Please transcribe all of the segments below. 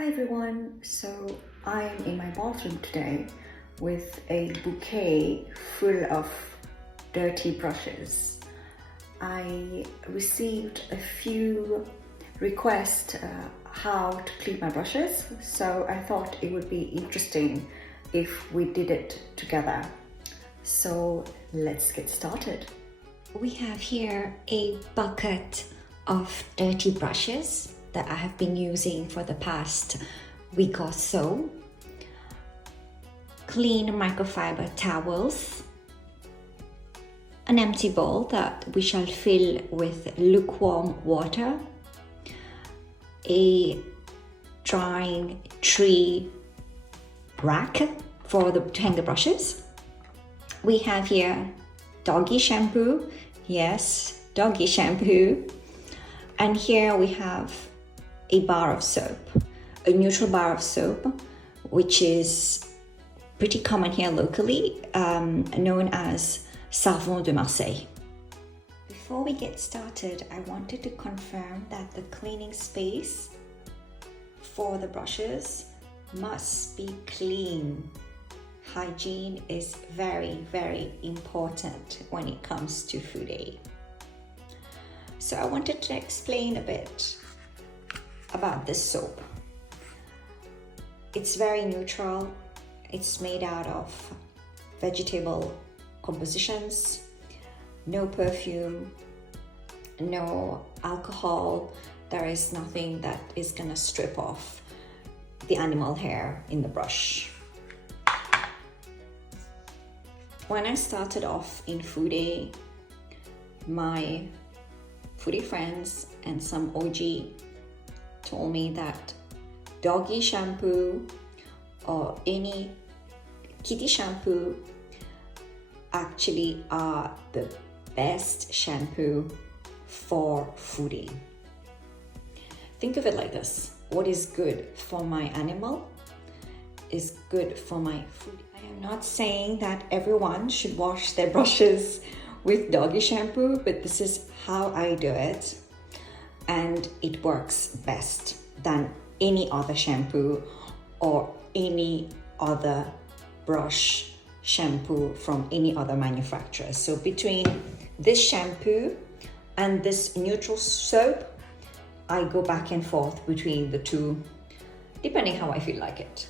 Hi everyone, so I'm in my bathroom today with a bouquet full of dirty brushes. I received a few requests how to clean my brushes, so I thought it would be interesting if we did it together. So let's get started. We have here a bucket of dirty brushes that I have been using for the past week or so. Clean microfiber towels, an empty bowl that we shall fill with lukewarm water, a drying tree rack to hang the brushes. We have here doggy shampoo, yes, doggy shampoo. And here we have a bar of soap, a neutral bar of soap, which is pretty common here locally, known as Savon de Marseille. Before we get started, I wanted to confirm that the cleaning space for the brushes must be clean. Hygiene is very, very important when it comes to Fude. So I wanted to explain a bit about this soap. It's very neutral. It's made out of vegetable compositions, no perfume, no alcohol. There is nothing that is gonna strip off the animal hair in the brush. When I started off in Fude, my Fude friends and some OG told me that doggy shampoo or any kitty shampoo actually are the best shampoo for Fude. Think of it like this: what is good for my animal is good for my Fude. I am not saying that everyone should wash their brushes with doggy shampoo, but this is how I do it, and it works best than any other shampoo or any other brush shampoo from any other manufacturer. So between this shampoo and this neutral soap, I go back and forth between the two, depending how I feel like it.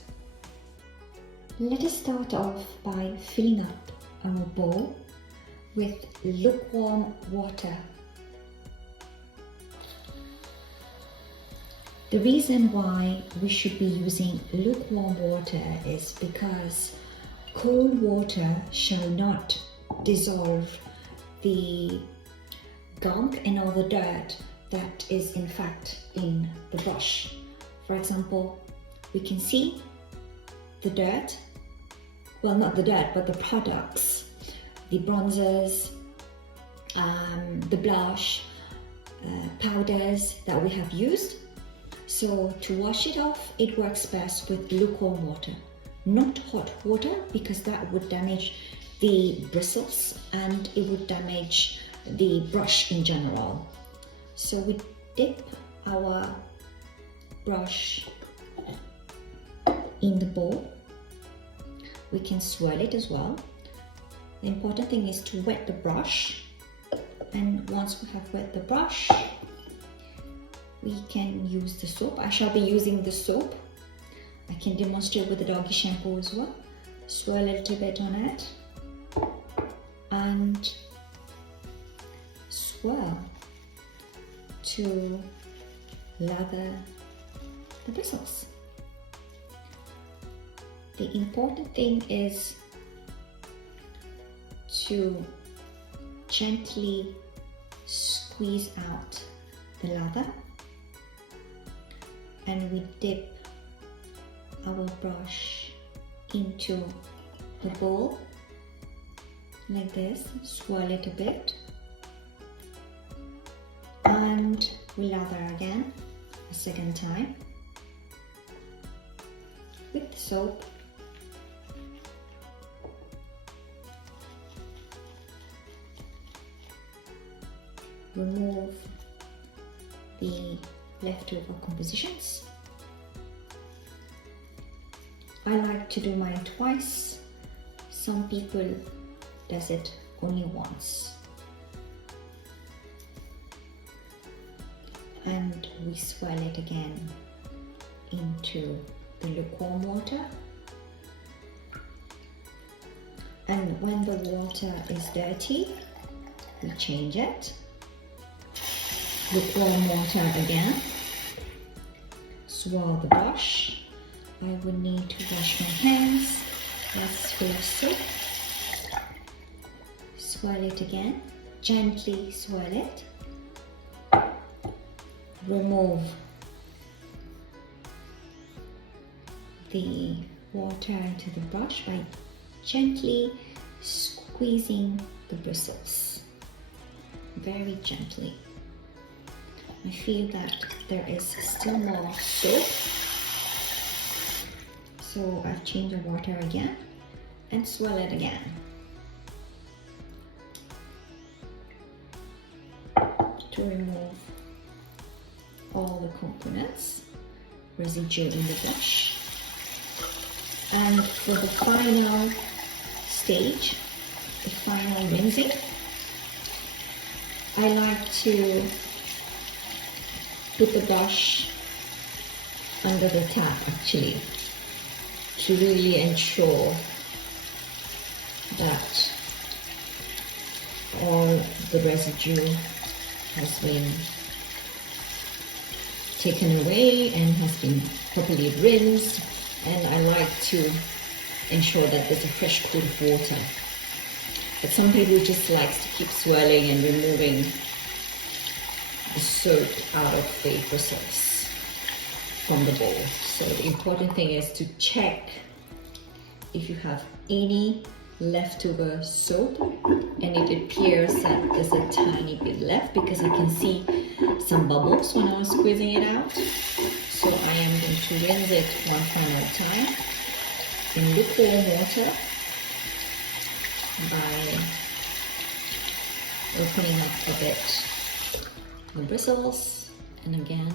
Let us start off by filling up our bowl with lukewarm water. The reason why we should be using lukewarm water is because cold water shall not dissolve the gunk and all the dirt that is in fact in the brush. For example, we can see the dirt, well, not the dirt, but the products, the bronzers, the blush, powders that we have used. So to wash it off, it works best with lukewarm water, not hot water, because that would damage the bristles and it would damage the brush in general. So we dip our brush in the bowl. We can swirl it as well. The important thing is to wet the brush, and once we have wet the brush, we can use the soap. I shall be using the soap. I can demonstrate with the doggy shampoo as well. Swirl a little bit on it and swirl to lather the bristles. The important thing is to gently squeeze out the lather, and we dip our brush into the bowl like this, swirl it a bit, and we lather again a second time with the soap. Remove the leftover compositions I like to do mine twice. Some people does it only once. And we swirl it again into the lukewarm water. And when the water is dirty, we change it. Lukewarm water again. Swirl the brush. I would need to wash my hands. That's full of soap. Swirl it again. Gently swirl it. Remove the water into the brush by gently squeezing the bristles. Very gently. I feel that there is still more soap. So I've changed the water again and swirl it again. To remove all the components, residue in the brush. And for the final stage, the final rinsing, I like to put the brush under the tap actually, to really ensure that all the residue has been taken away and has been properly rinsed. And I like to ensure that there's a fresh cool water. But some people just like to keep swirling and removing the soap out of the bristles from the bowl. So the important thing is to check if you have any leftover soap, and it appears that there's a tiny bit left because I can see some bubbles when I was squeezing it out. So I am going to rinse it one final time in lukewarm water by opening up a bit the bristles and again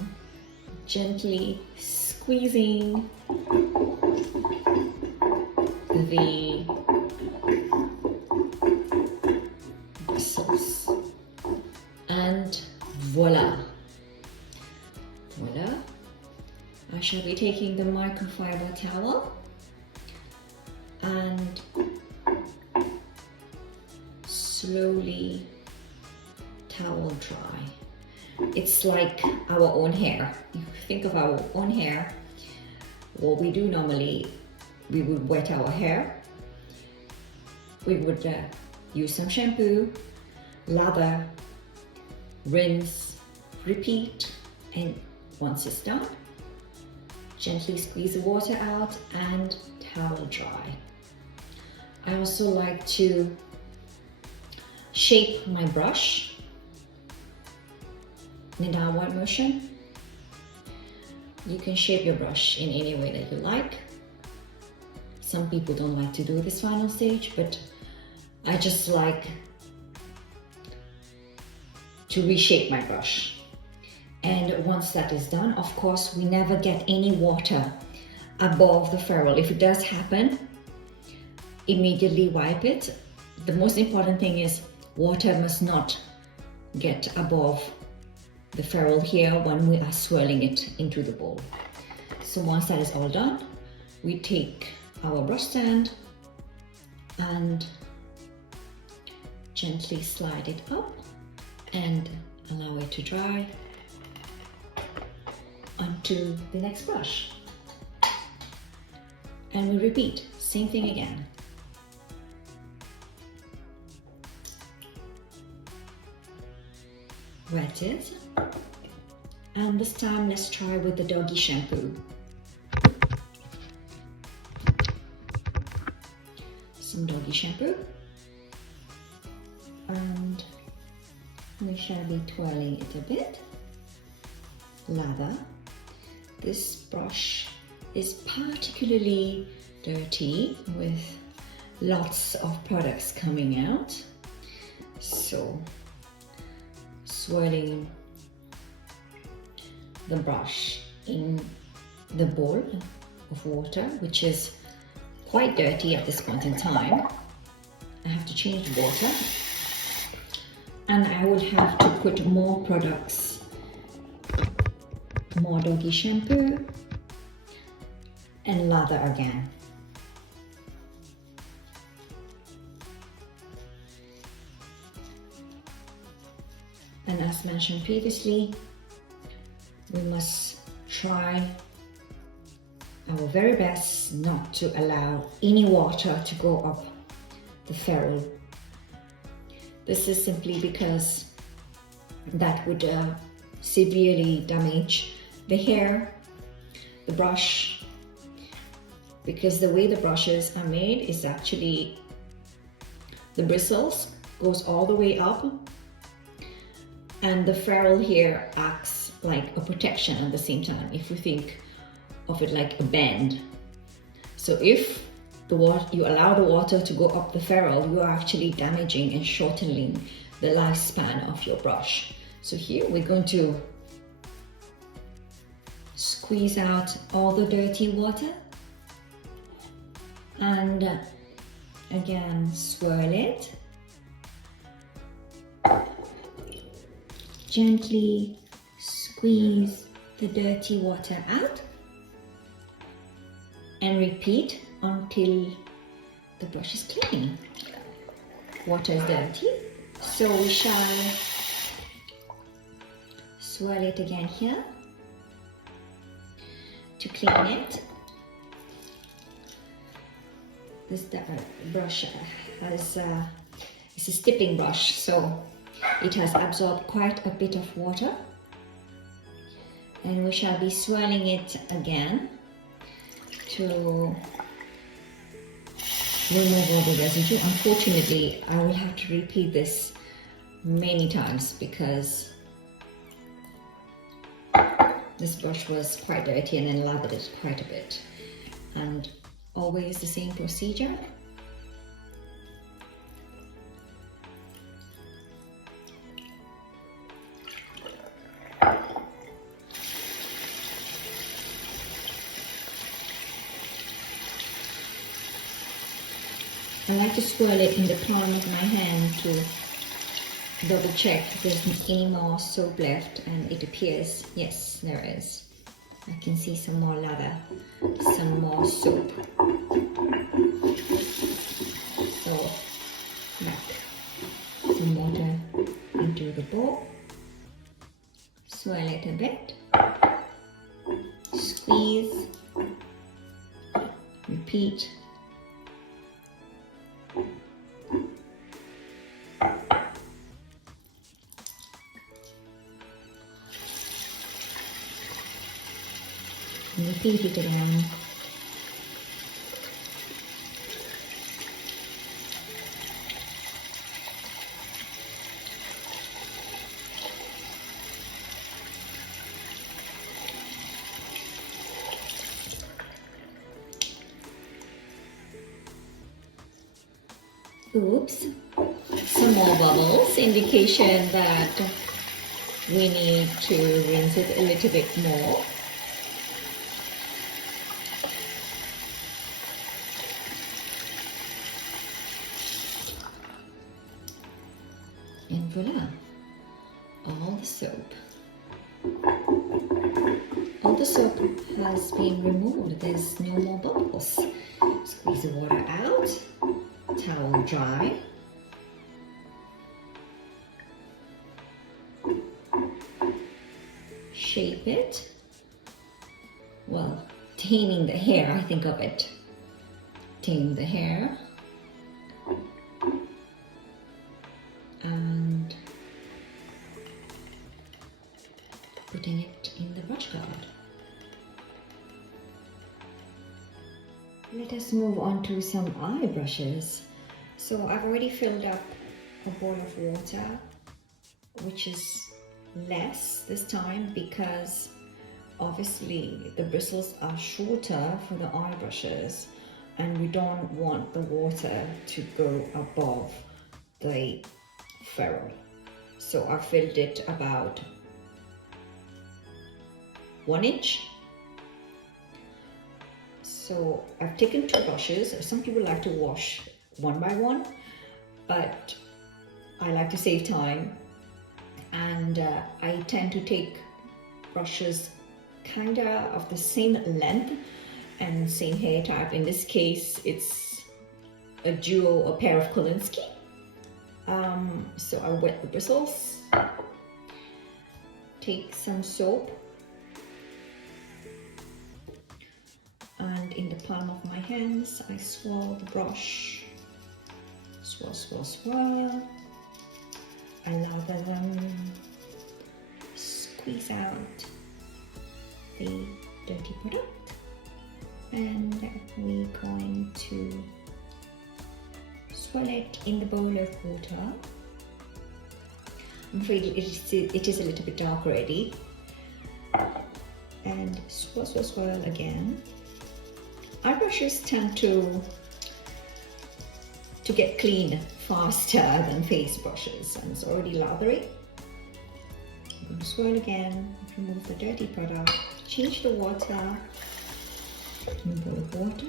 gently squeezing the bristles, and voila. I shall be taking the microfiber towel and slowly towel dry. It's like our own hair. If you think of our own hair, what we do normally, we would wet our hair. We would use some shampoo, lather, rinse, repeat, and once it's done, gently squeeze the water out and towel dry. I also like to shape my brush in a downward motion. You can shape your brush in any way that you like. Some people don't like to do this final stage, but I just like to reshape my brush. And once that is done, of course, we never get any water above the ferrule. If it does happen, immediately wipe it. The most important thing is water must not get above the ferrule here when we are swirling it into the bowl. So once that is all done, we take our brush stand and gently slide it up and allow it to dry onto the next brush. And we repeat, same thing again. Wet it. And this time let's try with the doggy shampoo. Some doggy shampoo. And we shall be twirling it a bit. Lather. This brush is particularly dirty with lots of products coming out. So swirling the brush in the bowl of water, which is quite dirty at this point in time. I have to change the water, and I would have to put more products, more doggy shampoo and lather again. And as mentioned previously, we must try our very best not to allow any water to go up the ferrule. This is simply because that would severely damage the hair, the brush, because the way the brushes are made is actually the bristles goes all the way up, and the ferrule here acts like a protection at the same time, if we think of it like a band. So if you allow the water to go up the ferrule, you are actually damaging and shortening the lifespan of your brush. So here we're going to squeeze out all the dirty water and again swirl it. Gently squeeze the dirty water out and repeat until the brush is clean. Water is dirty, so we shall swirl it again here to clean it. This brush has it's a stepping brush, so it has absorbed quite a bit of water, and we shall be swirling it again to remove all the residue. Unfortunately, I will have to repeat this many times because this brush was quite dirty and then lathered it quite a bit. And always the same procedure. I like to swirl it in the palm of my hand to double check if there's any more soap left, and it appears, yes, there is. I can see some more lather, some more soap. So, back some water into the bowl, swirl it a bit, squeeze, repeat. And repeat it again. Oops, some more bubbles, indication that we need to rinse it a little bit more. And voila, all the soap. All the soap has been removed, there's no more bubbles. Squeeze the water out, towel dry. Shape it. Well, taming the hair, I think of it. Tame the hair. And putting it in the brush guard. Let us move on to some eye brushes. So I've already filled up a bowl of water, which is less this time because obviously the bristles are shorter for the eye brushes and we don't want the water to go above the ferrule. So I filled it about 1 inch. So I've taken 2 brushes. Some people like to wash one by one, but I like to save time, and I tend to take brushes kinda of the same length and same hair type. In this case, it's a pair of Kolinsky. So I wet the bristles, take some soap, and in the palm of my hands I swirl the brush, swirl, swirl, swirl. I lather them, squeeze out the dirty product, and we're going to swirl it in the bowl of water. I'm afraid it is a little bit dark already. And swirl, swirl, swirl again. Eye brushes tend to get clean faster than face brushes, and it's already lathery. I'm going to swirl again, remove the dirty product, change the water,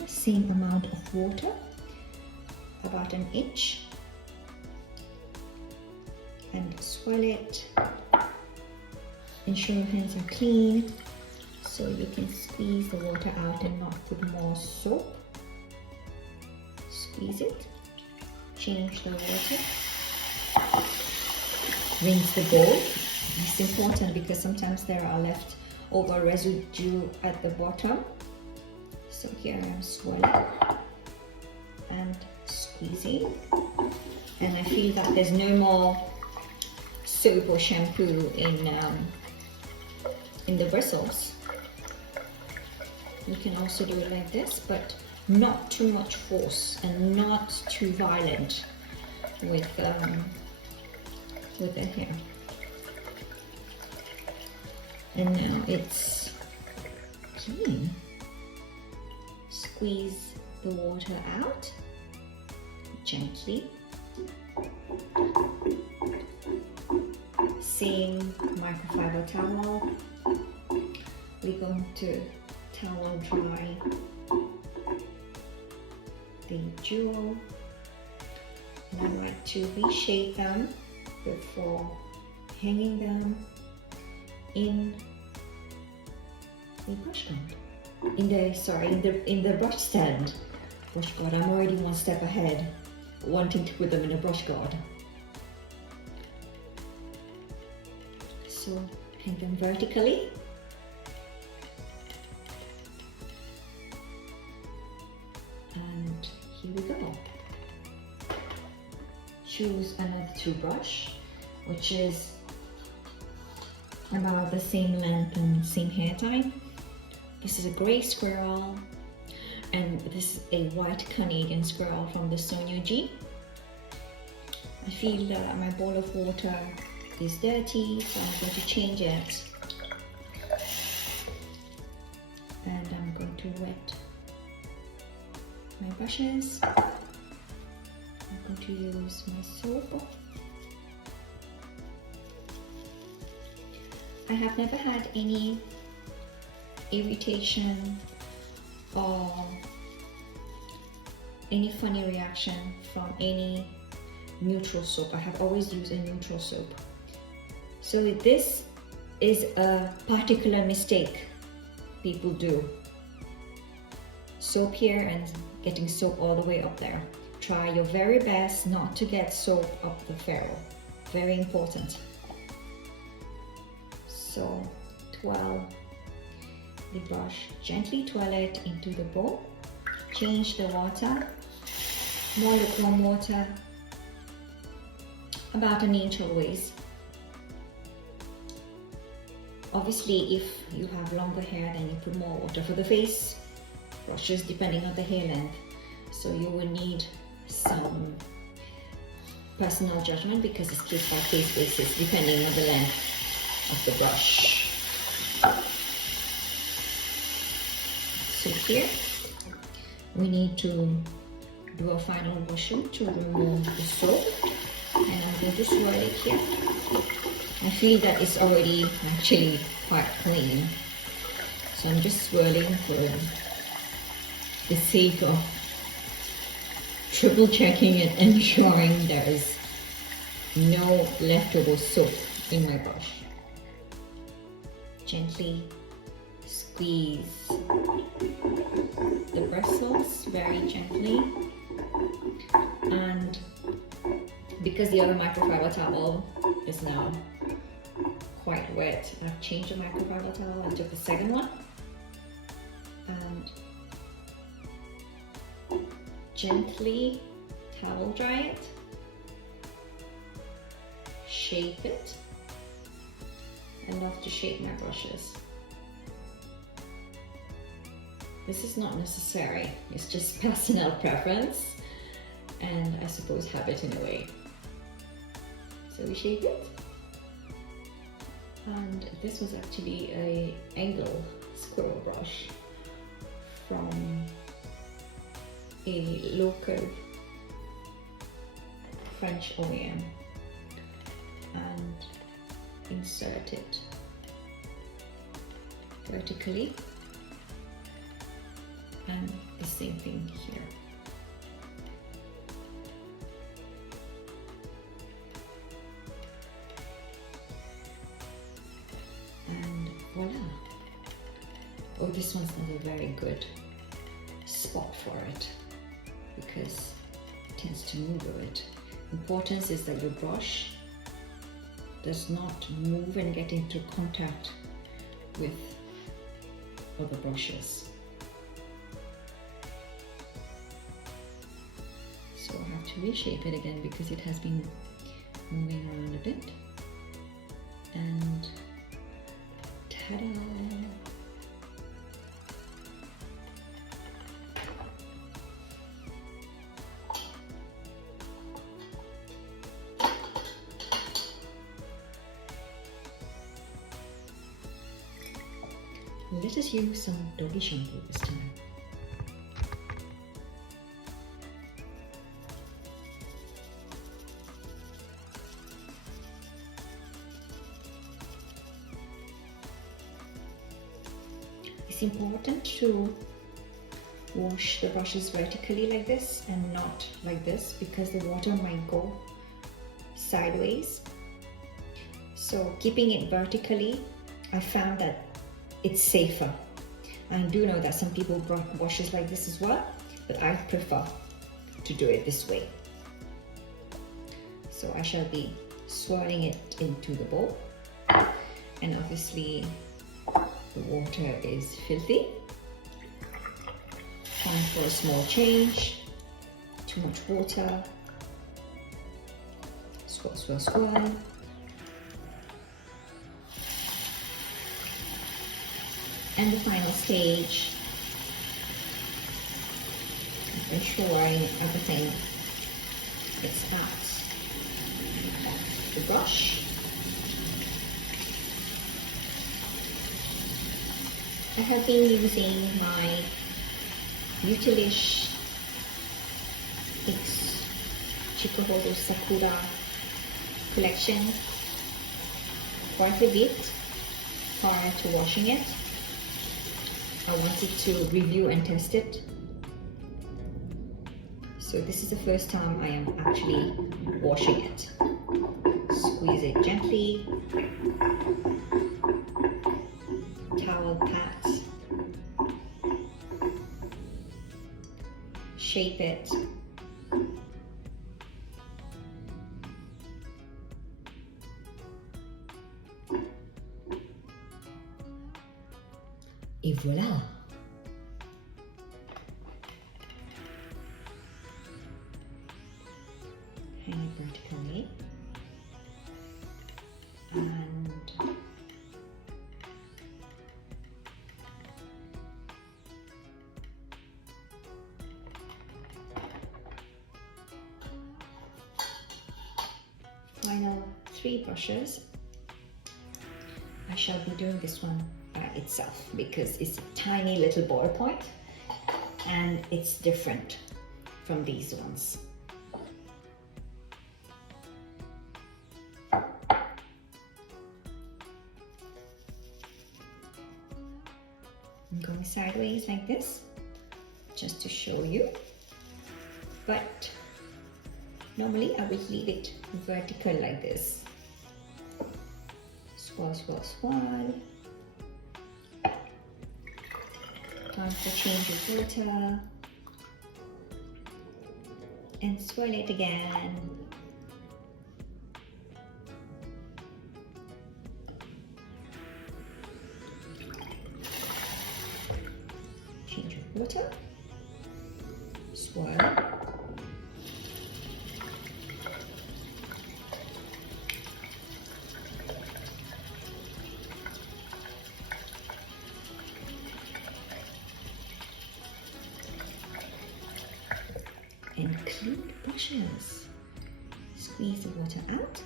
same amount of water, about 1 inch, and swirl it. Ensure your hands are clean so you can squeeze the water out and not put more soap. Squeeze it, change the water, rinse the bowl. It's important because sometimes there are left over residue at the bottom. So here I'm swirling and squeezing, and I feel that there's no more soap or shampoo in the bristles. You can also do it like this, but not too much force and not too violent with the hair. And now it's clean. Squeeze the water out gently. Same microfiber towel. We're going to towel dry the jewel, and I like to reshape them before hanging them in the brush guard. In the brush stand. Brush guard. I'm already one step ahead, wanting to put them in a brush guard. So hang them vertically. And here we go. Choose another toothbrush, which is about the same length and same hair type. This is a grey squirrel, and this is a white Canadian squirrel from the Sonia G. I feel that my bowl of water is dirty, so I'm going to change it. And I'm going to wet my brushes. I'm going to use my soap. I have never had any irritation or any funny reaction from any neutral soap. I have always used a neutral soap. So this is a particular mistake people do. Soap here and getting soap all the way up there. Try your very best not to get soap up the ferrule. Very important. So twirl the brush, gently twirl it into the bowl. Change the water, more lukewarm water, about 1 inch always. Obviously, if you have longer hair, then you put more water. For the face brushes, depending on the hair length, so you will need some personal judgment because it's case by case basis, depending on the length of the brush. So here we need to do a final washing to remove the soap, and I'm going to swirl it here. I feel that it's already actually quite clean, so I'm just swirling for the sake of triple checking and ensuring there is no leftover soap in my brush. Gently squeeze the bristles very gently, and because the other microfiber towel is now quite wet, I've changed the microfiber towel. I took the second one and gently towel dry it, shape it. I love to shape my brushes. This is not necessary, it's just personal preference and I suppose habit in a way. So we shape it. And this was actually a angle squirrel brush from a local French OEM, and insert it vertically, and the same thing here. And voila! Oh, this one's not a very good spot for it because it tends to move a bit. Importance is that your brush does not move and get into contact with other brushes. So I have to reshape it again because it has been moving around a bit. And ta-da! Let us use some doggy shampoo this time. It's important to wash the brushes vertically like this and not like this because the water might go sideways. So keeping it vertically, I found that it's safer. I do know that some people washes like this as well, but I prefer to do it this way. So I shall be swirling it into the bowl, and obviously the water is filthy. Time for a small change. Too much water. Swirl, swirl, swirl. And the final stage, ensuring everything gets out of the brush. I have been using my Beautylish X Chikuhodo Sakura collection quite a bit prior to washing it. I wanted to review and test it. So this is the first time I am actually washing it. Squeeze it gently. Towel pat. Shape it. Et voilà! Hang it vertically. And final 3 brushes. I shall be doing this one by itself because it's a tiny little ballpoint and it's different from these ones. I'm going sideways like this just to show you, but normally I would leave it vertical like this. Swirl, swirl, swirl. Time for change of water. And swirl it again. Change of water. Swirl. And clean the brushes. Squeeze the water out.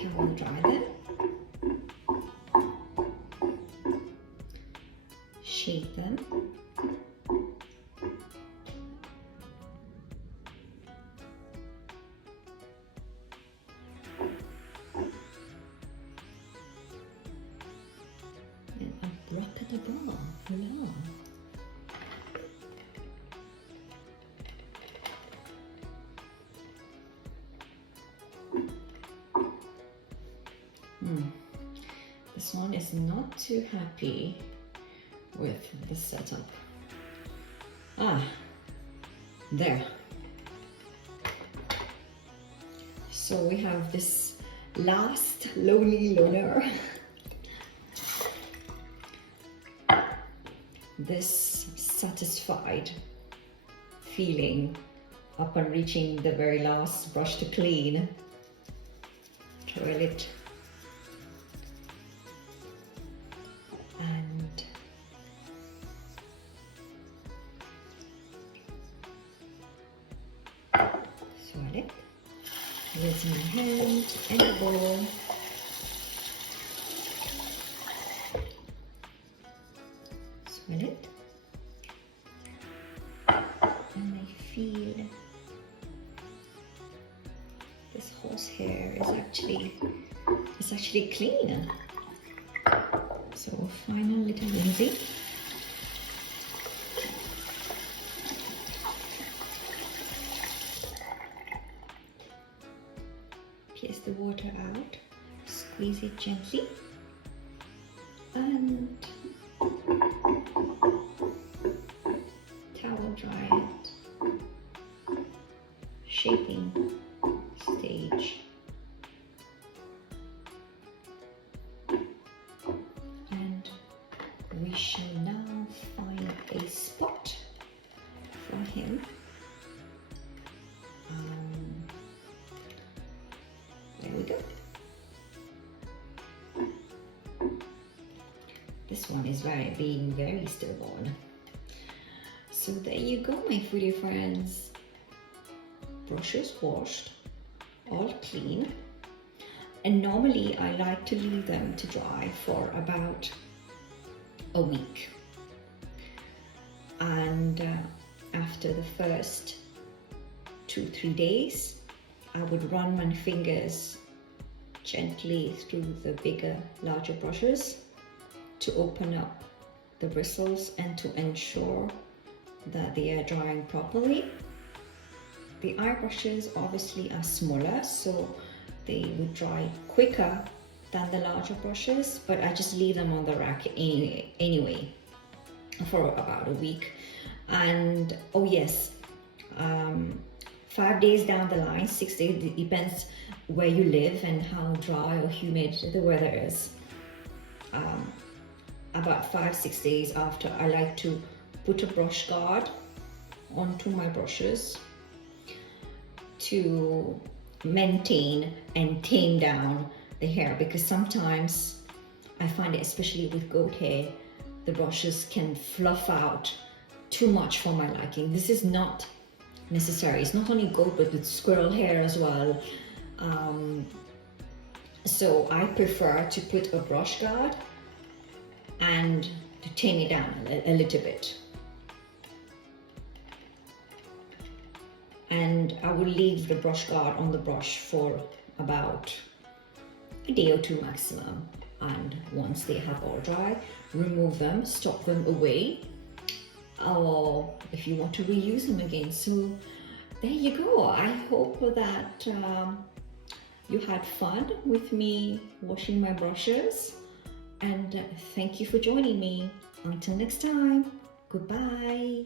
Towel dry them. Shake them. And abracadabra, voila. This one is not too happy with the setup. There. So we have this last lonely loner. This satisfied feeling upon reaching the very last brush to clean. Twirl it. And swirl it with my hand and the bowl. Swirl it. And I feel this horsehair is actually clean. So final little rinsing. Pierce the water out, squeeze it gently, and towel dry it. Shaping stage. And we shall now find a spot for him. There we go. This one is being very stillborn. So there you go, my foodie friends. Brushes washed, all clean. And normally I like to leave them to dry for about a week. And after the first 2-3 days, I would run my fingers gently through the bigger, larger brushes to open up the bristles and to ensure that they are drying properly. The eye brushes obviously are smaller, so they would dry quicker than the larger brushes, but I just leave them on the rack anyway for about a week. And oh yes, 5 days down the line, 6 days, it depends where you live and how dry or humid the weather is. About 5-6 days after, I like to put a brush guard onto my brushes to maintain and tame down the hair, because sometimes I find it, especially with goat hair, the brushes can fluff out too much for my liking. This is not necessary. It's not only goat, but with squirrel hair as well. So I prefer to put a brush guard and to tame it down a little bit. And I will leave the brush guard on the brush for about a day or two maximum. and once they have all dried, remove them, stock them away, or if you want to reuse them again. So there you go. I hope that you had fun with me washing my brushes, and thank you for joining me. Until next time, goodbye.